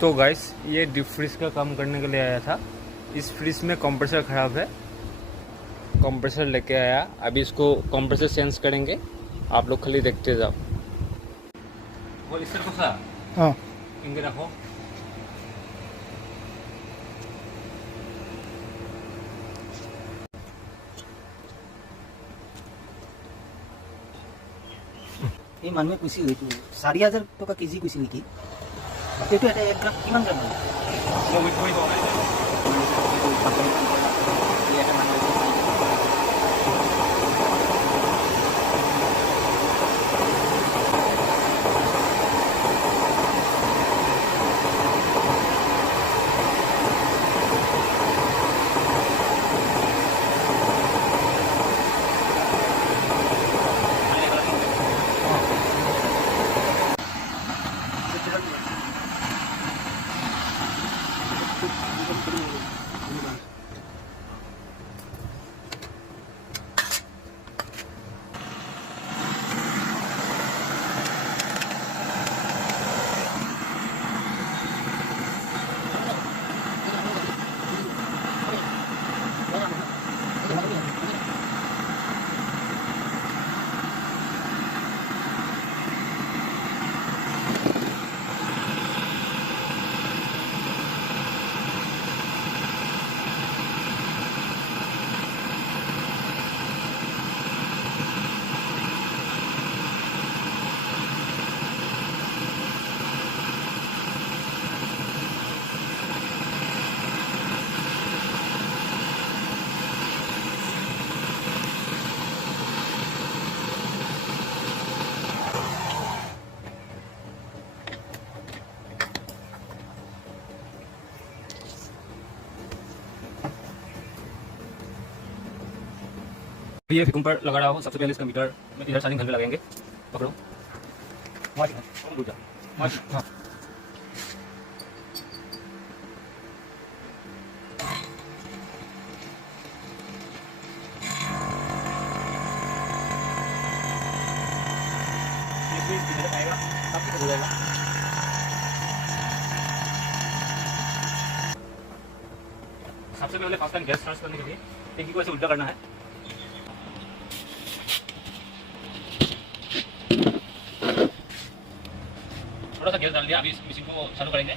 तो गाइस ये deep freeze का काम करने के लिए आया था। इस फ्रीज में कंप्रेसर ख़राब है, कंप्रेसर लेके आया। अभी इसको कंप्रेसर चेंज करेंगे, आप लोग खाली देखते जाओ। बोल इस को सा हाँ इंगे रखो। এই মানুহে কুচি হয়তো 4000 টকা কেজি কুচি নেকি এইটো এটা 1 গ্ৰাম কিমান গ্ৰাম হয় वो विथ कोई दो ये फिकुम पर लगा रहा हो। सबसे पहले इसका मीटर में इधर चार्जिंग घर में लगाएंगे। पकड़ो हाँ। सबसे पहले फर्स्ट टाइम गैस स्टार्ट करने के लिए टैंकी को ऐसे उल्टा करना है। थोड़ा सा गैस डाल दिया। अभी इस मशीन को चालू करेंगे।